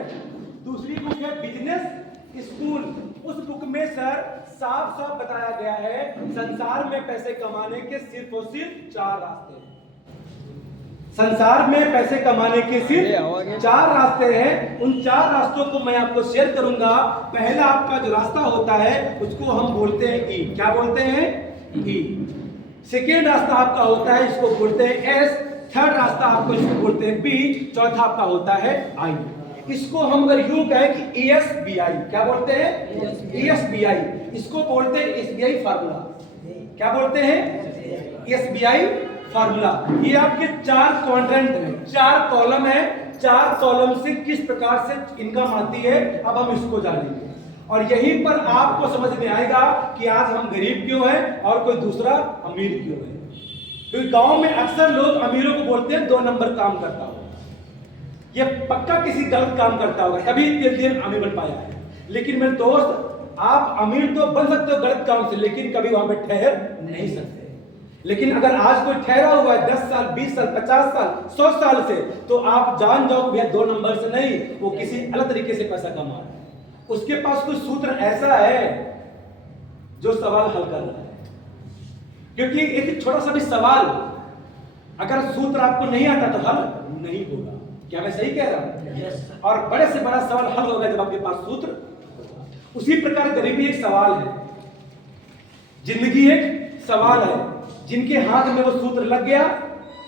दूसरी बुक है business school. उस बुक में सर साफ साफ बताया गया है संसार में पैसे कमाने के सिर्फ और सिर्फ 4 रास्ते हैं। संसार में पैसे कमाने के सिर्फ 4 रास्ते हैं। उन 4 रास्तों को मैं आपको शेयर करूंगा। पहला आपका जो रास्ता होता है उसको हम बोलते हैं ई। क्या बोलते हैं? ई। सेकेंड रास्ता आपका होता है इसको बोलते हैं एस। थर्ड रास्ता आपको इसको बोलते हैं बी। चौथा आपका होता है आई। इसको हम अगर यूं कहें कि ESBI, क्या बोलते हैं? ESBI। इसको बोलते हैं SBI फार्मूला। क्या बोलते हैं? SBI formula. ये आपके 4 क्वाड्रेंट हैं, 4 कॉलम है। 4 कॉलम से किस प्रकार से इनकम आती है अब हम इसको जानेंगे। और यहीं पर आपको समझ में आएगा कि आज हम गरीब क्यों हैं और कोई दूसरा अमीर क्यों है। क्योंकि गांव में अक्सर लोग अमीरों को बोलते हैं 2 नंबर काम करता हो। ये पक्का किसी गलत काम करता होगा तभी दिन अमीर बन पाया है। लेकिन मेरे दोस्त, आप अमीर तो बन सकते हो गलत काम से, लेकिन कभी वहां पे ठहर नहीं सकते। लेकिन अगर आज कोई ठहरा हुआ है 10 साल, 20 साल, 50 साल, 100 साल से, तो आप जान जाओ भैया 2 नंबर से नहीं, वो किसी अलग तरीके से पैसा कमा रहा है। उसके पास कोई सूत्र ऐसा है जो सवाल हल कर रहा है। क्योंकि एक छोटा सा भी सवाल अगर सूत्र आपको नहीं आता तो हल नहीं होगा। क्या मैं सही कह रहा हूं? yes. और बड़े से बड़ा सवाल हल होगा जब आपके पास सूत्र होगा। उसी प्रकार गरीबी एक सवाल है, जिंदगी एक सवाल है। जिनके हाथ में वो सूत्र लग गया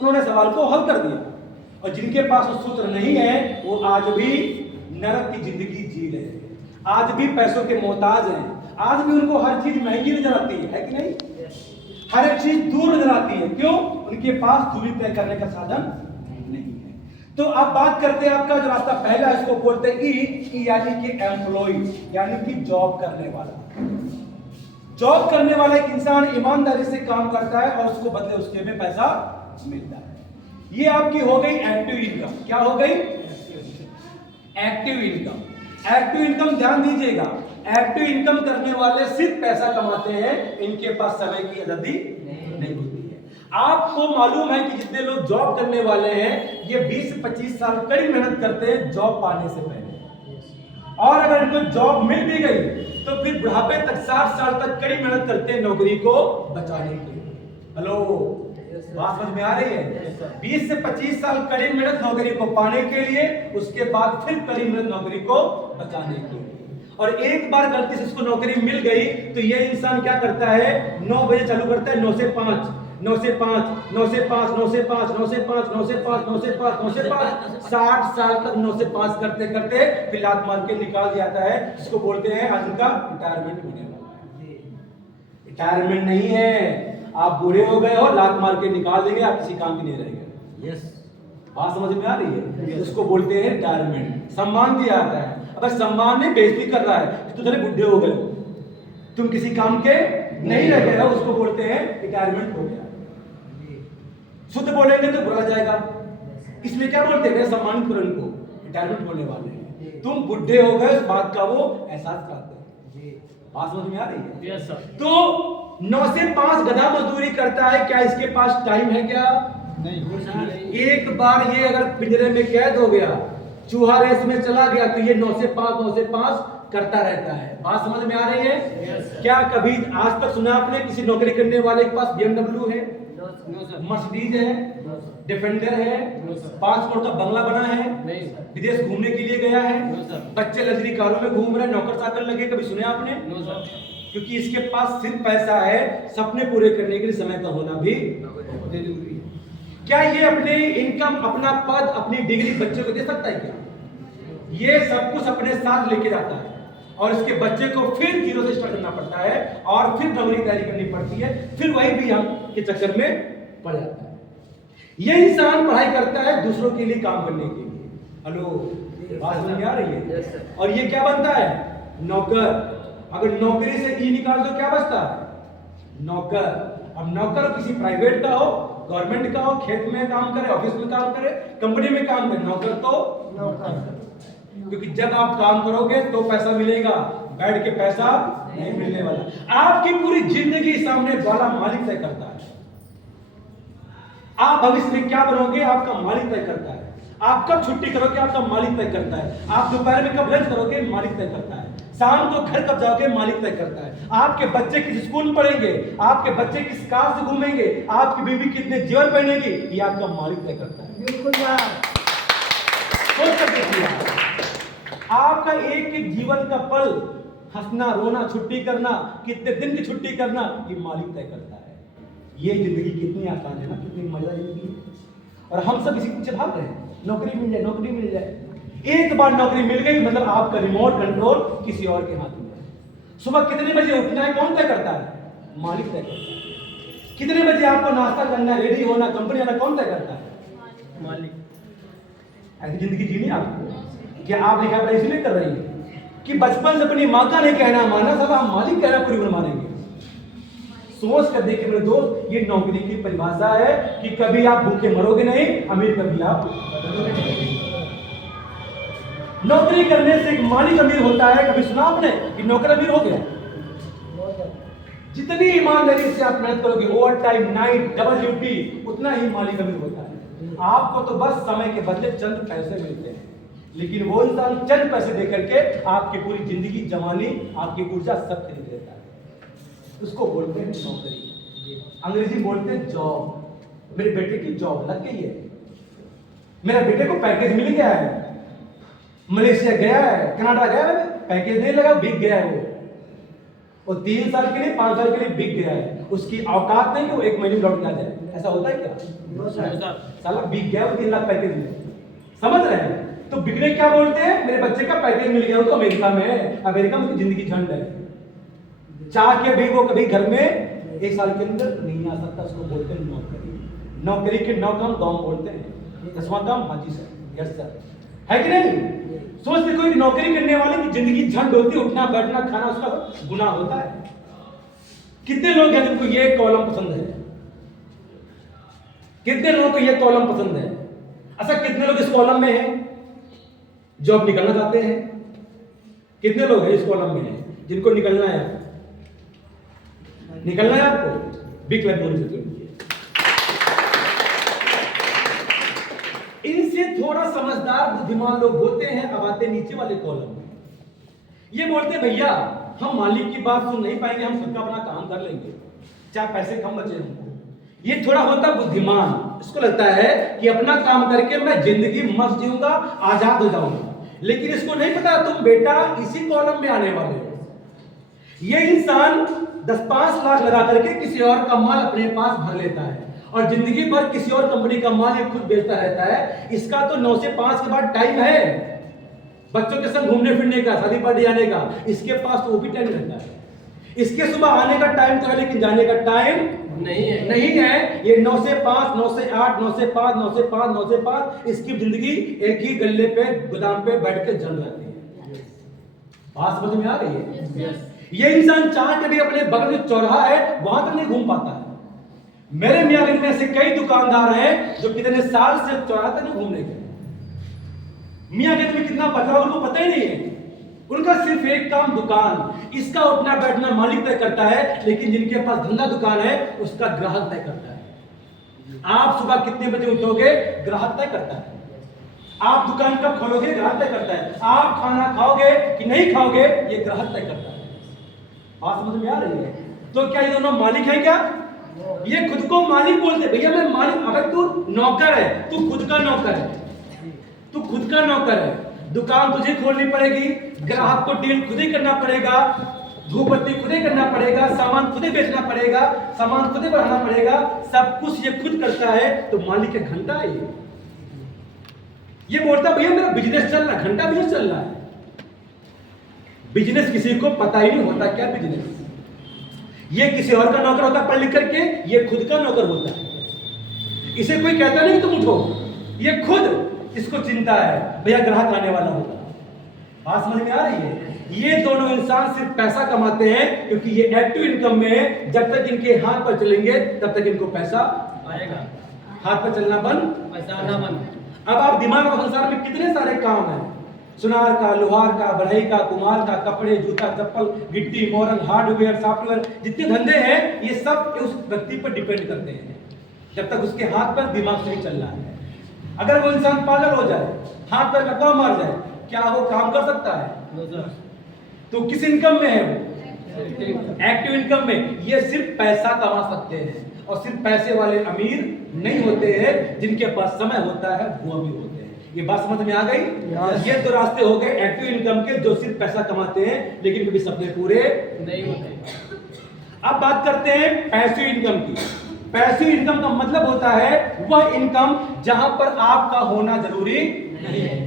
उन्होंने सवाल को हल कर दिया, और जिनके पास वो सूत्र नहीं है वो आज भी नरक की जिंदगी जी रहे हैं, आज भी पैसों के मोहताज हैं, आज भी उनको हर चीज महंगी नजर आती है कि नहीं? हर एक चीज दूर नजर आती है। क्यों? उनके पास दूरी तय करने का साधन नहीं है। तो अब बात करते हैं आपका जो रास्ता पहला, इसको बोलते हैं ई, यानी कि एम्प्लॉय, यानी कि जॉब करने वाला। जॉब करने वाला एक इंसान ईमानदारी से काम करता है और उसको बदले उसके में पैसा मिलता है। ये आपकी हो गई एक्टिव इनकम। क्या हो गई? Active income. एक्टिव इनकम ध्यान दीजिएगा, एक्टिव इनकम करने वाले सिर्फ पैसा कमाते हैं, इनके पास समय की आजादी नहीं होती है। आपको मालूम है कि जितने लोग जॉब करने वाले हैं ये 20 से 25 साल कड़ी मेहनत करते हैं जॉब पाने से पहले, और अगर इनको जॉब मिल भी गई तो फिर बुढ़ापे तक 60 साल तक कड़ी मेहनत करते हैं नौकरी को बचाने के लिए। हेलो, बात समझ में आ रही है? 20 से 25 साल कड़ी मेहनत नौकरी को पाने के लिए, उसके बाद फिर कड़ी मेहनत नौकरी को बचाने के लिए। और एक बार गलती से उसको नौकरी मिल गई तो ये इंसान क्या करता है? 9 बजे चालू करता है, 9 से 5, 9 से 5, 9 से 5, 9 से 5, 9 से 5, 9 से 5, 9 से 5, 9 से 5, 60 साल तक 9 से 5 करते करते फिर लात मार के निकाल जाता है, जिसको बोलते हैं आज उनका रिटायरमेंट होने वाला है। रिटायरमेंट नहीं है, आप बूढ़े हो गए हो, लात मार के निकाल देंगे, आप किसी काम के नहीं रहेंगे। यस, बात समझ में आ रही है? उसको बोलते हैं रिटायरमेंट। सम्मान दिया जाता है। अब सम्मान नहीं, बेइज्जती कर रहा है कि तुम थोड़े बुढ़े हो गए, तुम किसी काम के नहीं रह गए हो, उसको बोलते हैं रिटायरमेंट हो गया। शुद्ध बोलेंगे तो बुरा जाएगा, इसलिए क्या बोलते हैं सम्मान करो इनको, रिटायरमेंट होने वाले हैं, तुम बुढ़े हो गए, इस बात का वो एहसास कराते हैं। बात समझ में आ रही है? Yes sir. तो 9 से 5 गधा मजदूरी करता है, क्या इसके पास टाइम है? क्या नहीं। एक बार ये अगर पिंजरे में कैद हो गया, चूहा रेस में चला गया, तो ये 9 से 5, 9 से 5 करता रहता है। बात समझ में आ रही है? क्या कभी आज तक सुना आपने किसी नौकरी करने वाले के पास BMW है, मर्सिडीज है, डिफेंडर है, 5 करोड़ का बंगला बना है, विदेश घूमने के लिए गया है, बच्चे लग्जरी कारों में घूम रहे हैं, नौकर चाकर लगे, कभी सुने आपने? क्योंकि इसके पास सिर्फ पैसा है, सपने पूरे करने के लिए समय का होना भी जरूरी है। क्या ये अपने इनकम, अपना पद, अपनी डिग्री बच्चे को दे सकता है? क्या ये सब कुछ अपने साथ लेके जाता है और इसके बच्चे को फिर 0 से स्टार्ट करना पड़ता है और फिर नौकरी की तैयारी करनी पड़ती है, फिर वही भी हम के चक्कर में पड़ जाता है। ये इंसान पढ़ाई करता है दूसरों के लिए काम करने के लिए। हेलो, बात समझ में आ रही है? और ये क्या बनता है? नौकर। अगर नौकरी से ई निकाल दो क्या बचता है? नौकर। अब नौकर किसी प्राइवेट का हो, गवर्नमेंट का हो, खेत में काम करे, ऑफिस में काम करे, कंपनी में काम करे, नौकर तो नौकर। क्योंकि जब आप काम करोगे तो पैसा मिलेगा, बैठ के पैसा नहीं मिलने वाला। आपकी पूरी जिंदगी सामने वाला मालिक तय करता है। आप भविष्य में क्या बनोगे आपका मालिक तय करता है। आप कब छुट्टी करोगे आपका मालिक तय करता है। आप दोपहर में कब लंच करोगे मालिक तय करता है। शाम को घर कब जाओगे मालिक तय करता है। आपके बच्चे किस स्कूल में पढ़ेंगे, आपके बच्चे किस कार से घूमेंगे, आपकी बीवी कितने जीवन पहनेगी, ये आपका मालिक तय करता है। बिल्कुल यार, सोच कर देखिए आपका एक एक जीवन का पल, हंसना रोना, छुट्टी करना, कितने दिन की छुट्टी करना, ये मालिक तय करता है। ये जिंदगी कितनी आसान है ना, कितनी मजा जिंदगी है। और हम सब इसी पीछे भाग रहे हैं, नौकरी मिल जाए, नौकरी मिल जाए। एक बार नौकरी मिल गई मतलब आपका रिमोट कंट्रोल किसी और के हाथ में है। सुबह कितने बजे उठना है कौन तय करता है, मालिक तय करता है। कितने बजे आपको नाश्ता करना है, रेडी होना, कंपनी आना, कौन तय करता है, मालिक। ऐसी जिंदगी जीनी आपको, क्या आप लिखा पढ़ाई इसलिए कर रही है कि बचपन से अपनी माँ का नहीं कहना माना, सब हम मालिक कहना पूरी उम्र मानेंगे। सोच कर देखिए मेरे दोस्त, ये नौकरी की परिभाषा है कि कभी आप भूखे मरोगे नहीं, अमीर कभी आप नौकरी करने से एक मालिक अमीर होता है। कभी सुना आपने कि नौकर अमीर हो गया? जितनी ईमानदारी से आप मेहनत करोगे, over time, night, double duty, उतना ही मालिक अमीर होता है। आपको तो बस समय के बदले चंद पैसे मिलते हैं, लेकिन वो इंसान चंद पैसे देकर के आपकी पूरी जिंदगी, जवानी, आपकी ऊर्जा सब खरीद लेता है। उसको बोलते हैं नौकरी, अंग्रेजी बोलते हैं जॉब। मेरे बेटे की जॉब लग गई है, मेरे बेटे को पैकेज मिल गया है, मलेशिया गया है, कनाडा गया है, पैकेज नहीं लगा, बिक गया है वो 3 साल के लिए, 5 साल के लिए बिक गया है। उसकी औकात नहीं कि वो 1 महीने में लौट के आ जाए। ऐसा होता है क्या? साला बिक गया वो 3 लाख पैकेज में, समझ रहे हैं? तो बिकने क्या बोलते हैं, मेरे बच्चे का पैकेज मिल गया, वो तो अमेरिका में है, अमेरिका में जिंदगी झंड है, चाह के भी वो कभी घर में 1 साल के अंदर नहीं आ सकता। उसको बोलते हैं नौकरी। नौकरी के 9 काम गाँव बोलते हैं, 10वां काम हाजी सर, यस सर, है कि नहीं? सोचते कोई नौकरी करने वाले की जिंदगी झंड होती है, उठना बैठना खाना उसका गुनाह होता है। कितने लोग हैं जिनको ये कॉलम पसंद है, कितने लोगों को ये कॉलम पसंद है? अच्छा, कितने लोग इस कॉलम में हैं जो अब निकलना चाहते हैं? कितने लोग हैं इस कॉलम में हैं जिनको निकलना है? निकलना है आपको, बिग क्लब बोल सकते हो। इनसे थोड़ा समझदार बुद्धिमान लोग होते हैं, अब आते नीचे वाले कॉलम में। ये बोलते भैया हम मालिक की बात सुन नहीं पाएंगे, हम खुद का अपना काम कर लेंगे, चाहे पैसे कम बचे हमको। ये थोड़ा होता बुद्धिमान, इसको लगता है कि अपना काम करके मैं जिंदगी मस्त जीऊंगा, आजाद हो जाऊंगा। लेकिन इसको नहीं पता तुम बेटा इसी कॉलम में आने वाले हो। ये इंसान 10-5 लाख लगा करके किसी और का माल अपने पास भर लेता है और जिंदगी भर किसी और कंपनी का माल ये खुद बेचता रहता है। इसका तो 9 से 5 के बाद टाइम है बच्चों के संग घूमने फिरने का, शादी पार्टी आने का, इसके पास तो वो भी टाइम रहता है। इसके सुबह आने का टाइम तो है लेकिन जाने का टाइम नहीं है। ये 9 से 5, 9 से 8, 9 से 5, 9 से 5, 9 से 5, इसकी जिंदगी एक ही गल्ले पे, गोदाम पे बैठ के जल जाती है। बात समझ में आ रही है? ये इंसान चाह के भी अपने बगल में चौराहा है वहां तक नहीं घूम पाता है। मेरे मियागंज में ऐसे कई दुकानदार हैं जो कितने साल से चौराहा तक नहीं घूमने गए। मियागंज में कितना बचा उनको पता ही नहीं है। उनका सिर्फ एक काम दुकान, इसका उठना बैठना मालिक तय करता है, लेकिन जिनके पास धंधा दुकान है उसका ग्राहक तय करता है। आप सुबह कितने बजे उठोगे ग्राहक तय करता है। आप दुकान कब खोलोगे ग्राहक तय करता है। आप खाना खाओगे कि नहीं खाओगे ये ग्राहक तय करता है। बात समझ में आ रही है? तो क्या ये दोनों मालिक है? क्या ये खुद को मालिक बोलते? भैया मैं मालिक। अगर तू नौकर है, तू खुद का नौकर है, तू खुद का नौकर है। दुकान तुझे खोलनी पड़ेगी, ग्राहक को डील खुद ही करना पड़ेगा, धूप बत्ती खुद ही करना पड़ेगा, सामान खुद ही बेचना पड़ेगा, सामान खुद ही बढ़ाना पड़ेगा, सब कुछ ये खुद करता है। तो मालिक का घंटा है ये बोलता भैया मेरा बिजनेस चल रहा है, घंटा बिजनेस चल रहा है। बिजनेस किसी को पता ही नहीं होता क्या बिजनेस। ये किसी और का नौकर होता पढ़ लिख करके, ये खुद का नौकर होता है। इसे कोई कहता नहीं तुम उठो, ये खुद इसको चिंता है भैया ग्राहक आने वाला होगा। बात समझ में आ रही है? ये दोनों इंसान सिर्फ पैसा कमाते हैं क्योंकि ये एक्टिव इनकम में है। जब तक इनके हाथ पर चलेंगे तब तक इनको पैसा आएगा। हाथ पर चलना बंद, पैसा आना बंद। अब आप दिमाग और संसार में कितने सारे काम हैं, सुनार का, लोहार का, बढ़ई का, कुम्हार का, कपड़े, जूता, चप्पल, गिट्टी, मोरन, हार्डवेयर, सॉफ्टवेयर, जितने धंधे हैं ये सब उस व्यक्ति पर डिपेंड करते हैं जब तक उसके हाथ पर दिमाग से नहीं चल रहा है। अगर वो इंसान पागल हो जाए, हाथ पैर लकवा मार जाए, क्या वो काम कर सकता है? तो किस इनकम में है वो? एक्टिव इनकम में। ये सिर्फ पैसा कमा सकते हैं, और सिर्फ पैसे वाले अमीर नहीं होते हैं, जिनके पास समय होता है वो अमीर होते हैं। ये बात समझ में आ गई? ये दो रास्ते हो गए एक्टिव इनकम के, जो सिर्फ पैसा कमाते हैं लेकिन कभी सपने पूरे नहीं होते। अब बात करते हैं पैसिव इनकम की। पैसिव इनकम का मतलब होता है वह इनकम जहां पर आपका होना जरूरी नहीं है,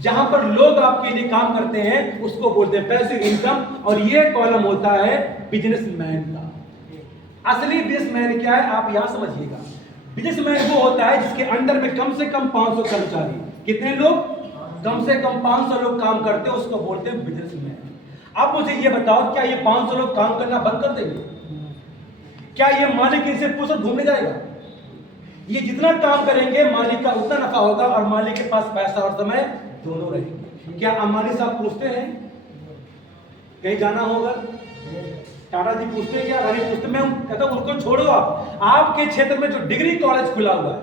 जहां पर लोग आपके लिए काम करते हैं, उसको बोलते हैं पैसिव इनकम। और ये कॉलम होता है बिजनेसमैन का। असली बिजनेसमैन क्या है आप यहां समझिएगा। बिजनेसमैन वो होता है जिसके अंडर में कम से कम 500 कर्मचारी, कितने लोग? कम से कम 500 लोग काम करते हैं, उसको बोलते हैं बिजनेसमैन। अब मुझे ये बताओ, क्या ये 500 लोग काम करना बंद कर देंगे? क्या ये मालिक इनसे पूछकर घूमने जाएगा? ये जितना काम करेंगे मालिक का उतना नफा होगा, और मालिक के पास पैसा और समय दोनों रहेंगे। क्या अंबानी साहब पूछते हैं कहीं जाना होगा? टाटा जी पूछते हैं क्या? रानी पूछते? मैं कहता हूं उनको छोड़ो। आप आपके क्षेत्र में जो डिग्री कॉलेज खुला हुआ है,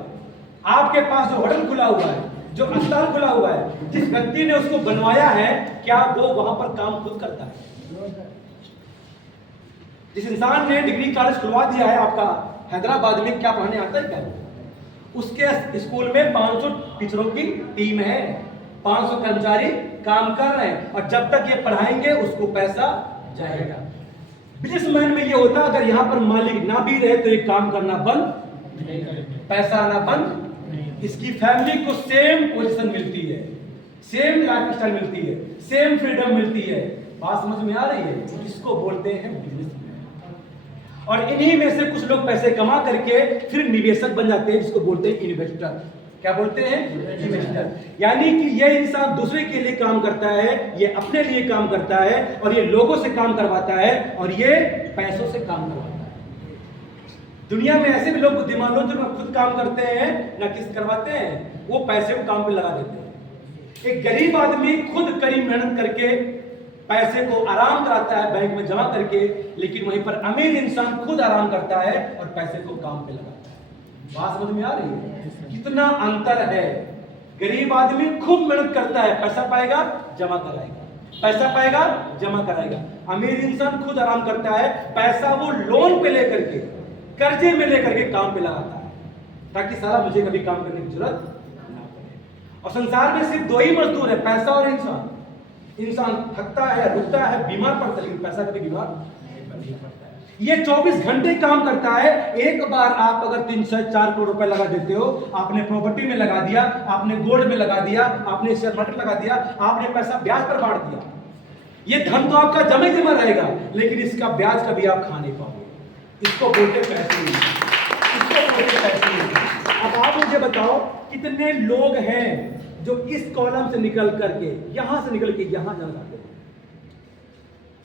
आपके पास जो होटल खुला हुआ है, जो अस्पताल खुला हुआ है, जिस व्यक्ति ने उसको बनवाया है, क्या वो वहां पर काम खुद करता है? जिस इंसान ने डिग्री कॉलेज खुलवा दिया है आपका हैदराबाद में, क्या पढ़ाने आता है क्या? उसके स्कूल में 500 टीचरों की टीम है, 500 कर्मचारी काम कर रहे हैं, और जब तक ये पढ़ाएंगे उसको पैसा जाएगा। बिजनेसमैन में ये होता है अगर यहाँ पर मालिक ना भी रहे तो ये काम करना बंद नहीं करेंगे, पैसा आना बंद। इसकी फैमिली को सेम पोजीशन मिलती है, सेम लाइफ स्टाइल मिलती है, सेम फ्रीडम मिलती है। बात समझ में आ रही है? इसको बोलते हैं बिजनेसमैन। और इन्हीं में से कुछ लोग पैसे कमा करके फिर निवेशक बन जाते हैं, जिसको बोलते हैं इन्वेस्टर। क्या बोलते हैं? इन्वेस्टर। यानी कि ये इंसान दूसरे के लिए काम करता है, ये अपने लिए काम करता है, और ये लोगों से काम करवाता है, और ये पैसों से काम करवाता है। दुनिया में ऐसे भी लोग बुद्धिमान लोग जो ना खुद काम करते हैं ना किस करवाते हैं, वो पैसे को काम पे लगा देते हैं। एक गरीब आदमी खुद कड़ी मेहनत करके पैसे को आराम कराता है बैंक में जमा करके, लेकिन वहीं पर अमीर इंसान खुद आराम करता है और पैसे को काम पे लगाता है। बात समझ में आ रही है? कितना अंतर है। गरीब आदमी खूब मेहनत करता है, पैसा पाएगा जमा कराएगा, पैसा पाएगा जमा कराएगा। अमीर इंसान खुद आराम करता है, पैसा वो लोन पे लेकर के, कर्जे में लेकर के काम पे लगाता है, ताकि सारा मुझे कभी काम करने की जरूरत ना पड़े। और संसार में सिर्फ दो ही मजदूर है, पैसा और इंसान। इंसान थकता है, रुकता है, बीमार पड़ता है, लेकिन पैसा कभी बीमार नहीं पड़ता है। ये 24 घंटे काम करता है। एक बार आप अगर 3 से 4 करोड़ रुपए लगा देते हो, आपने प्रॉपर्टी में लगा दिया, आपने गोल्ड में लगा दिया, आपने शेयर मार्केट लगा दिया, आपने पैसा ब्याज पर बांट दिया, ये धन तो आपका जमे जमा रहेगा, लेकिन इसका ब्याज कभी आप खा नहीं पाओगे। इसको बोलते पैसे, इसको बोलते पैसे। अब आप मुझे बताओ कितने लोग हैं जो इस कॉलम से निकल करके, यहां से निकल के यहां जाना चाहते हैं?